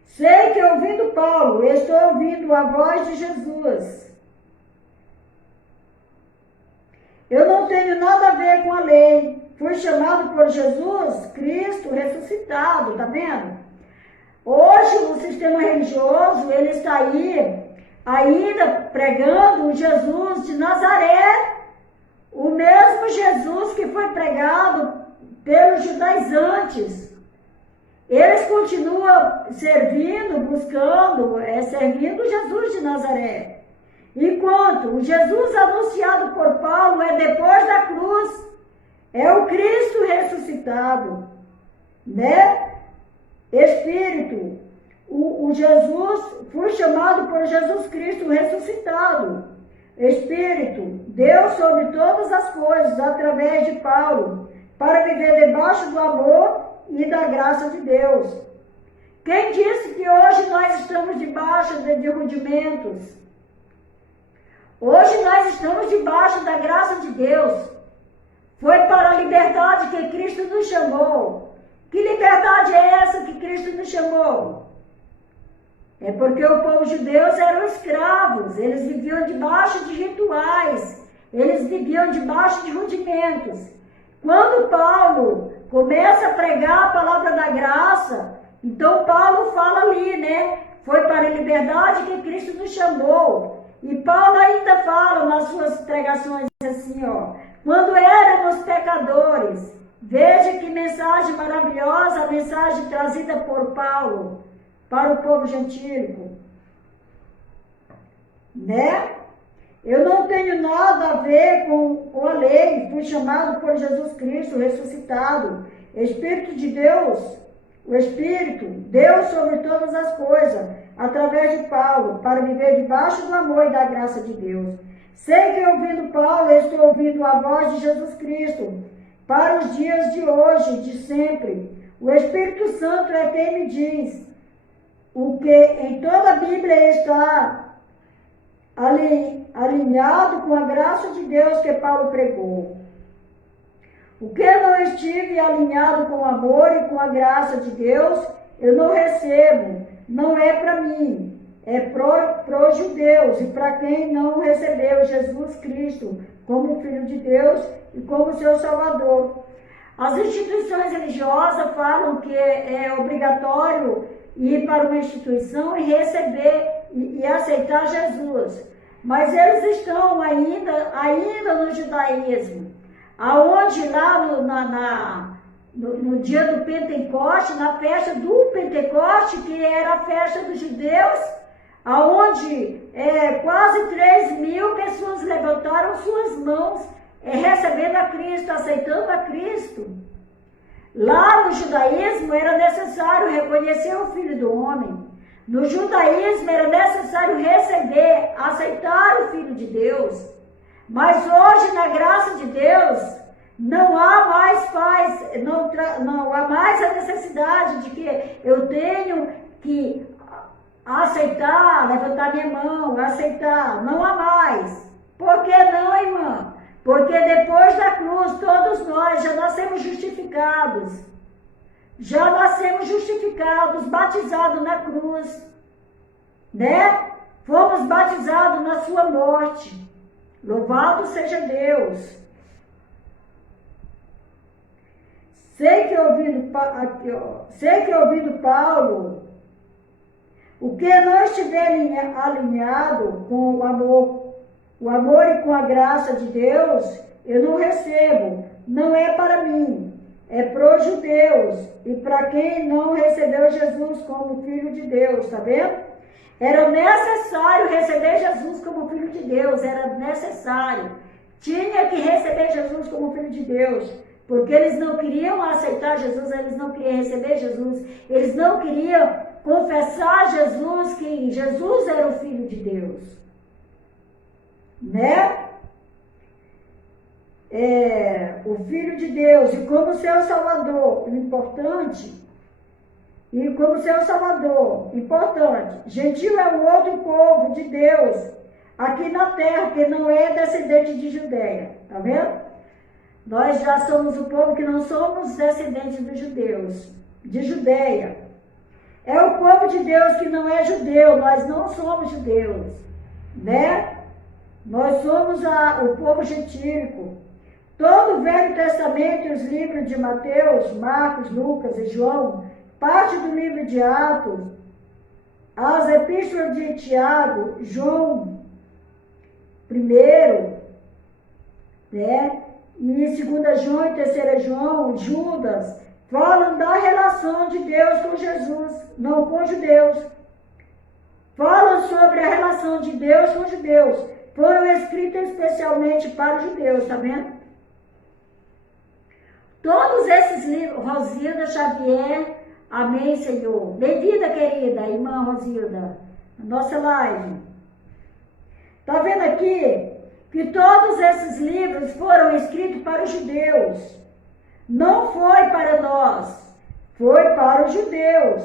Sei que ouvindo Paulo, estou ouvindo a voz de Jesus. Eu não tenho nada a ver com a lei. Fui chamado por Jesus Cristo ressuscitado, tá vendo? Hoje o sistema religioso, ele está aí ainda pregando o Jesus de Nazaré, o mesmo Jesus que foi pregado pelos judaizantes. Eles continuam servindo Jesus de Nazaré. Enquanto o Jesus anunciado por Paulo é depois da cruz, é o Cristo ressuscitado, né? Espírito, o Jesus foi chamado por Jesus Cristo ressuscitado. Espírito, Deus sobre todas as coisas, através de Paulo, para viver debaixo do amor e da graça de Deus. Quem disse que hoje nós estamos debaixo de rudimentos? Hoje nós estamos debaixo da graça de Deus. Foi para a liberdade que Cristo nos chamou. Que liberdade é essa que Cristo nos chamou? É porque o povo judeu eram escravos, eles viviam debaixo de rituais, eles viviam debaixo de rudimentos. Quando Paulo começa a pregar a palavra da graça, então Paulo fala ali, né? Foi para a liberdade que Cristo nos chamou. E Paulo ainda fala nas suas pregações assim, ó. Quando éramos pecadores, veja que mensagem maravilhosa, a mensagem trazida por Paulo para o povo gentílico, né? Eu não tenho nada a ver com a lei, fui chamado por Jesus Cristo ressuscitado, Espírito de Deus, o Espírito, Deus sobre todas as coisas, através de Paulo, para viver debaixo do amor e da graça de Deus. Sei que ouvindo Paulo, estou ouvindo a voz de Jesus Cristo, para os dias de hoje, de sempre. O Espírito Santo é quem me diz o que em toda a Bíblia está alinhado com a graça de Deus que Paulo pregou. O que eu não estive alinhado com o amor e com a graça de Deus, eu não recebo, não é para mim, é para os judeus e para quem não recebeu Jesus Cristo como Filho de Deus e como seu Salvador. As instituições religiosas falam que é obrigatório ir para uma instituição e receber e aceitar Jesus. Mas eles estão ainda no judaísmo, aonde lá no dia do Pentecoste, na festa do Pentecoste, que era a festa dos judeus, aonde quase 3.000 pessoas levantaram suas mãos, recebendo a Cristo, aceitando a Cristo. Lá no judaísmo era necessário reconhecer o Filho do Homem. No judaísmo era necessário receber, aceitar o Filho de Deus. Mas hoje, na graça de Deus, não há mais a necessidade de que eu tenho que aceitar, levantar minha mão, aceitar. Não há mais. Por que não, irmã? Porque depois da cruz, todos nós já nascemos justificados. Já nascemos justificados, batizados na cruz. Né? Fomos batizados na sua morte. Louvado seja Deus. Sei que ouvindo Paulo, o que não estiver alinhado com o amor e com a graça de Deus, eu não recebo. Não é para mim, é para os judeus e para quem não recebeu Jesus como Filho de Deus, tá vendo? Era necessário receber Jesus como Filho de Deus, era necessário. Tinha que receber Jesus como Filho de Deus, porque eles não queriam aceitar Jesus, eles não queriam receber Jesus, eles não queriam confessar Jesus, que Jesus era o Filho de Deus. Né? O Filho de Deus, e como seu Salvador, importante, gentil é o outro povo de Deus, aqui na terra, que não é descendente de Judeia, tá vendo? Nós já somos o povo que não somos descendentes dos judeus, de Judeia. É o povo de Deus que não é judeu, nós não somos judeus, né? Nós somos o povo gentílico. Todo o Velho Testamento e os livros de Mateus, Marcos, Lucas e João, parte do livro de Atos, as epístolas de Tiago, João I, né? E 2 João e 3 João, Judas, falam da relação de Deus com Jesus, não com os judeus. Falam sobre a relação de Deus com os judeus. Foram escritas especialmente para os judeus, tá vendo? Todos esses livros, Rosilda Xavier, amém, Senhor. Bem-vinda, querida irmã Rosilda, nossa live. Tá vendo aqui que todos esses livros foram escritos para os judeus. Não foi para nós, foi para os judeus.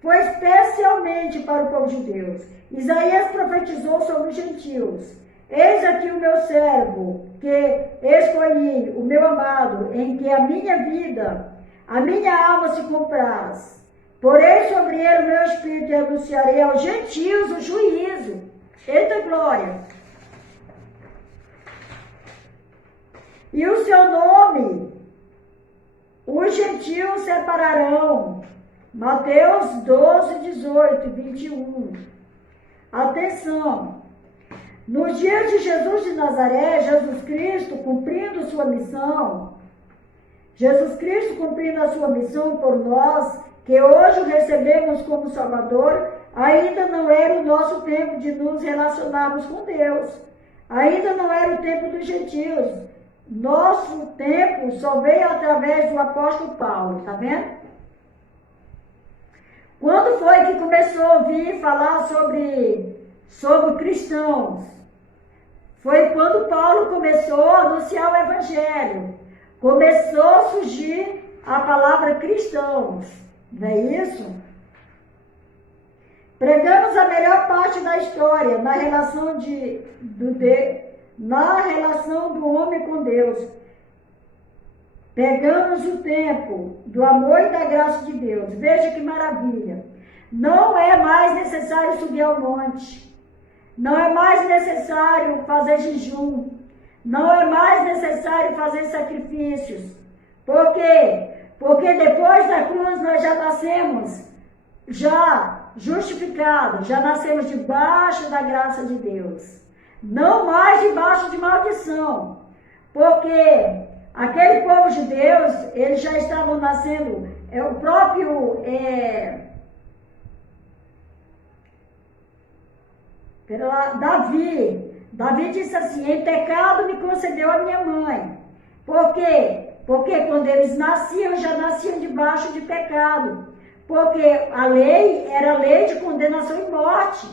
Foi especialmente para o povo judeu. Isaías profetizou sobre os gentios. Eis aqui o meu servo, que escolhi, o meu amado, em que a minha vida, a minha alma se compraz. Porém sobre ele o meu espírito e anunciarei aos gentios o juízo. Eita glória! E o seu nome, os gentios separarão. Mateus 12, 18, 21. Atenção! Nos dias de Jesus de Nazaré, Jesus Cristo cumprindo sua missão, Jesus Cristo cumprindo a sua missão por nós, que hoje o recebemos como Salvador, ainda não era o nosso tempo de nos relacionarmos com Deus. Ainda não era o tempo dos gentios. Nosso tempo só veio através do apóstolo Paulo, tá vendo? Quando foi que começou a ouvir falar sobre cristãos? Foi quando Paulo começou a anunciar o evangelho. Começou a surgir a palavra cristãos. Não é isso? Pregamos a melhor parte da história na relação do homem com Deus. Pegamos o tempo do amor e da graça de Deus. Veja que maravilha. Não é mais necessário subir ao monte. Não é mais necessário fazer jejum. Não é mais necessário fazer sacrifícios. Por quê? Porque depois da cruz nós já nascemos justificados. Já nascemos debaixo da graça de Deus. Não mais debaixo de maldição. Porque aquele povo de Deus, eles já estavam nascendo, o próprio Davi disse assim: em pecado me concedeu a minha mãe. Porque Porque quando eles nasciam, já nasciam debaixo de pecado. Porque a lei era lei de condenação e morte,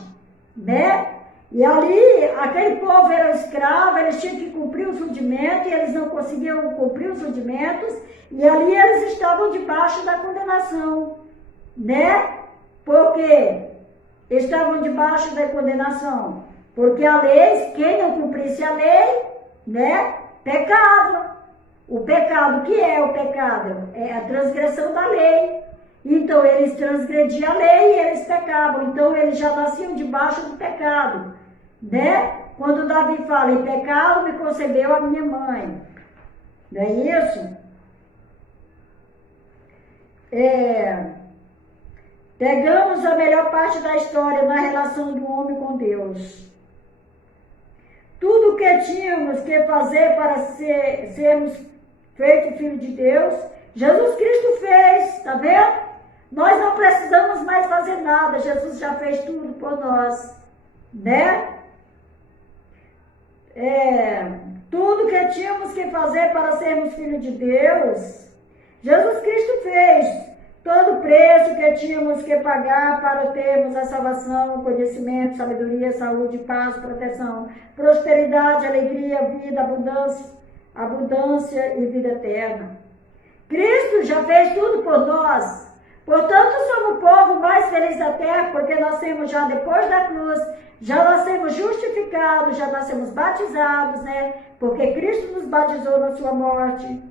né? E ali, aquele povo era escravo, eles tinham que cumprir os rudimentos, e eles não conseguiam cumprir os rudimentos, e ali eles estavam debaixo da condenação, né? Porque estavam debaixo da condenação. Porque a lei, quem não cumprisse a lei, né, pecava. O pecado, que é o pecado? É a transgressão da lei. Então, eles transgrediam a lei e eles pecavam. Então, eles já nasciam debaixo do pecado, né? Quando Davi fala, em pecado me concebeu a minha mãe. Não é isso? Pegamos a melhor parte da história na relação do homem com Deus. Tudo que tínhamos que fazer para sermos feitos filhos de Deus, Jesus Cristo fez, tá vendo? Nós não precisamos mais fazer nada, Jesus já fez tudo por nós, né? Tudo que tínhamos que fazer para sermos filhos de Deus, Jesus Cristo fez. Todo o preço que tínhamos que pagar para termos a salvação, conhecimento, sabedoria, saúde, paz, proteção, prosperidade, alegria, vida, abundância e vida eterna. Cristo já fez tudo por nós. Portanto, somos o povo mais feliz da terra, porque nascemos já depois da cruz, já nascemos justificados, já nascemos batizados, né? Porque Cristo nos batizou na sua morte,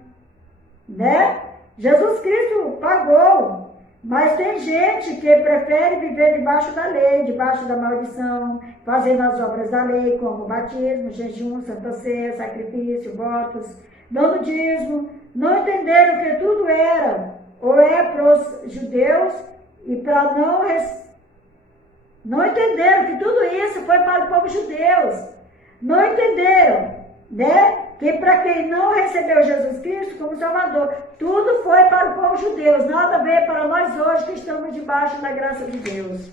né? Jesus Cristo pagou, mas tem gente que prefere viver debaixo da lei, debaixo da maldição, fazendo as obras da lei, como batismo, jejum, santa ceia, sacrifício, votos, dando dízimo, não entenderam que tudo era ou é para os judeus e para não entenderam que tudo isso foi para o povo judeu. Não entenderam, né? Que para quem não recebeu Jesus Cristo como Salvador, tudo foi para o povo judeu, nada a ver para nós hoje que estamos debaixo da graça de Deus.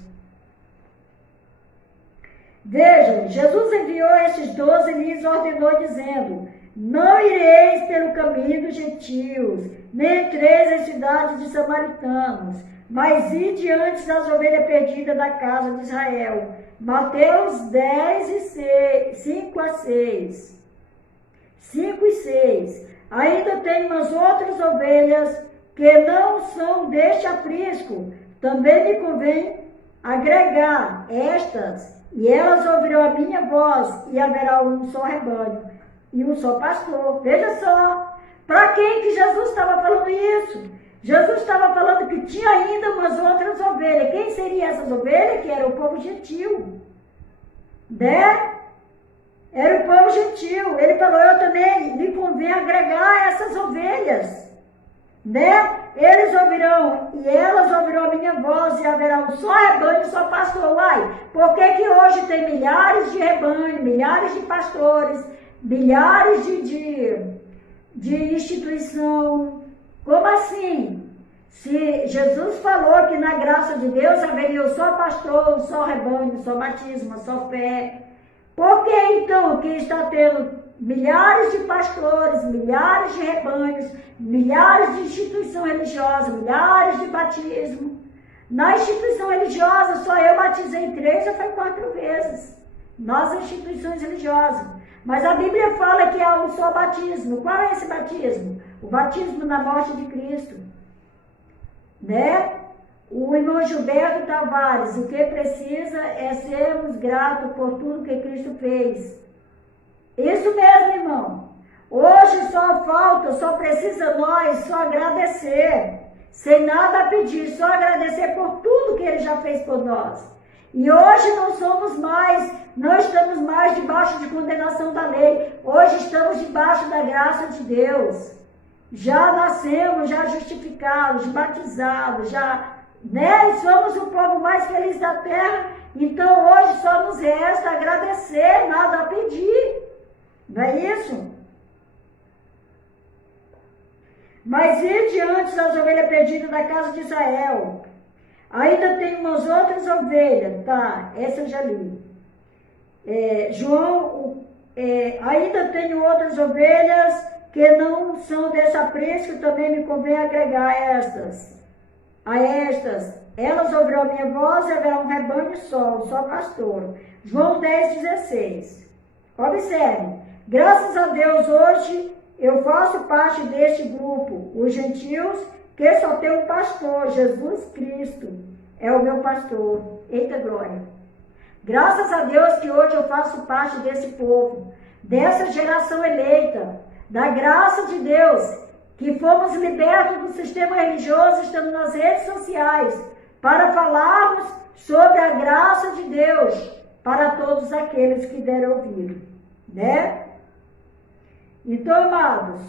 Vejam, Jesus enviou estes 12 e lhes ordenou dizendo: não ireis pelo caminho dos gentios, nem entreis em cidades de samaritanos, mas ide antes das ovelhas perdidas da casa de Israel. Mateus 10, 5 a 6. 5 e 6. Ainda tem umas outras ovelhas que não são deste aprisco. Também me convém agregar estas, e elas ouvirão a minha voz, e haverá um só rebanho e um só pastor. Veja só, para quem que Jesus estava falando isso? Jesus estava falando que tinha ainda umas outras ovelhas. Quem seriam essas ovelhas? Que era o povo gentil, né? Era o povo gentil. Ele falou, eu também me convém agregar essas ovelhas, né? Eles ouvirão e elas ouvirão a minha voz, e haverá um só rebanho, um só pastor. Uai, por que que hoje tem milhares de rebanhos, milhares de pastores, milhares de instituição? Como assim? Se Jesus falou que na graça de Deus haveria um só pastor, um só rebanho, um só batismo, uma só fé, por que então que está tendo milhares de pastores, milhares de rebanhos, milhares de instituição religiosa, milhares de batismo? Na instituição religiosa, só eu batizei 3 ou foi 4 vezes. Nas instituições religiosas. Mas a Bíblia fala que há um só batismo. Qual é esse batismo? O batismo na morte de Cristo, né? O irmão Gilberto Tavares, o que precisa é sermos gratos por tudo que Cristo fez. Isso mesmo, irmão. Hoje só precisa nós só agradecer, sem nada a pedir, só agradecer por tudo que Ele já fez por nós. E hoje não estamos mais debaixo de condenação da lei, hoje estamos debaixo da graça de Deus. Já nascemos, já justificados, batizados, né? Somos o povo mais feliz da terra, então hoje só nos resta agradecer, nada a pedir. Não é isso? Mas ide antes das ovelhas perdidas da casa de Israel. Ainda tem umas outras ovelhas, tá? Essa eu já li. Ainda tenho outras ovelhas que não são desse aprisco, também me convém agregar a estas. Elas ouvirão a minha voz e haverá um rebanho só, um só pastor. João 10,16. Observe, graças a Deus hoje eu faço parte deste grupo, os gentios, que só tem um pastor, Jesus Cristo é o meu pastor. Eita glória! Graças a Deus que hoje eu faço parte desse povo, dessa geração eleita, da graça de Deus, que fomos libertos do sistema religioso, estamos nas redes sociais, para falarmos sobre a graça de Deus para todos aqueles que deram ouvido, né? Então, amados,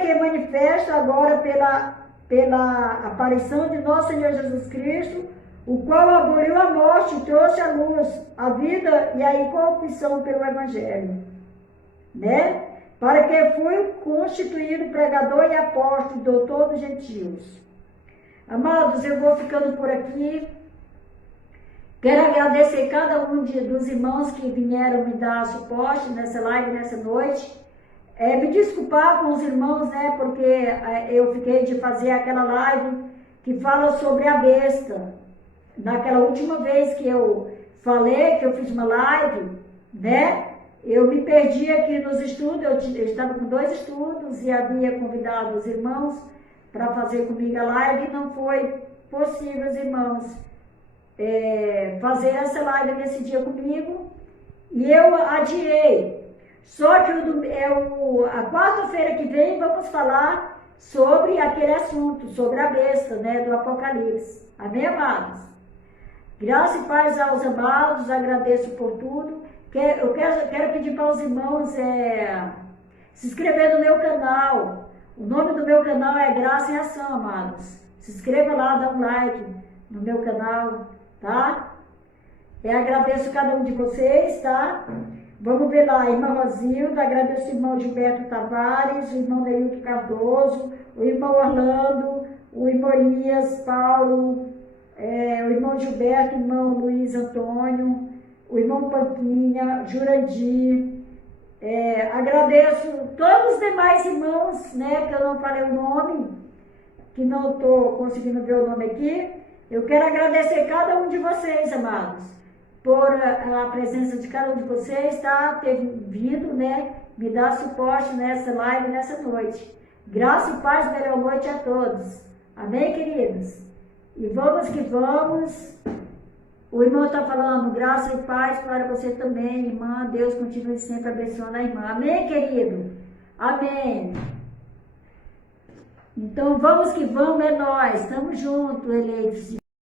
que manifesta agora pela aparição de nosso Senhor Jesus Cristo, o qual aboliu a morte e trouxe à luz a vida e a incorrupção pelo Evangelho, né? Para que fui constituído pregador e apóstolo e doutor dos gentios. Amados, eu vou ficando por aqui. Quero agradecer cada um dos irmãos que vieram me dar suporte nessa live, nessa noite. Me desculpar com os irmãos, né, porque eu fiquei de fazer aquela live que fala sobre a besta. Naquela última vez que eu falei, que eu fiz uma live, né, eu me perdi aqui nos estudos, eu estava com 2 estudos e havia convidado os irmãos para fazer comigo a live e não foi possível, os irmãos, fazer essa live nesse dia comigo e eu adiei. Só que a quarta-feira que vem vamos falar sobre aquele assunto, sobre a besta, né, do Apocalipse. Amém, amados? Graça e paz aos amados, agradeço por tudo. Eu quero pedir para os irmãos se inscrever no meu canal. O nome do meu canal é Graça em Ação, amados. Se inscreva lá, dá um like no meu canal, tá? Agradeço cada um de vocês, tá? Vamos ver lá, a irmã Rosilda, agradeço o irmão Gilberto Tavares, o irmão Neilton Cardoso, o irmão Orlando, o irmão Elias Paulo, o irmão Gilberto, o irmão Luiz Antônio, o irmão Pampinha, Jurandir. Agradeço todos os demais irmãos, né, que eu não falei o nome, que não estou conseguindo ver o nome aqui. Eu quero agradecer cada um de vocês, amados, por a presença de cada um de vocês, tá? Ter vindo, né, me dar suporte nessa live, nessa noite. Graça e paz, melhor noite a todos. Amém, queridos? E vamos que vamos. O irmão está falando, graça e paz para você também, irmã. Deus continue sempre abençoando a irmã. Amém, querido? Amém. Então, vamos que vamos, é nós. Estamos juntos, eleitos.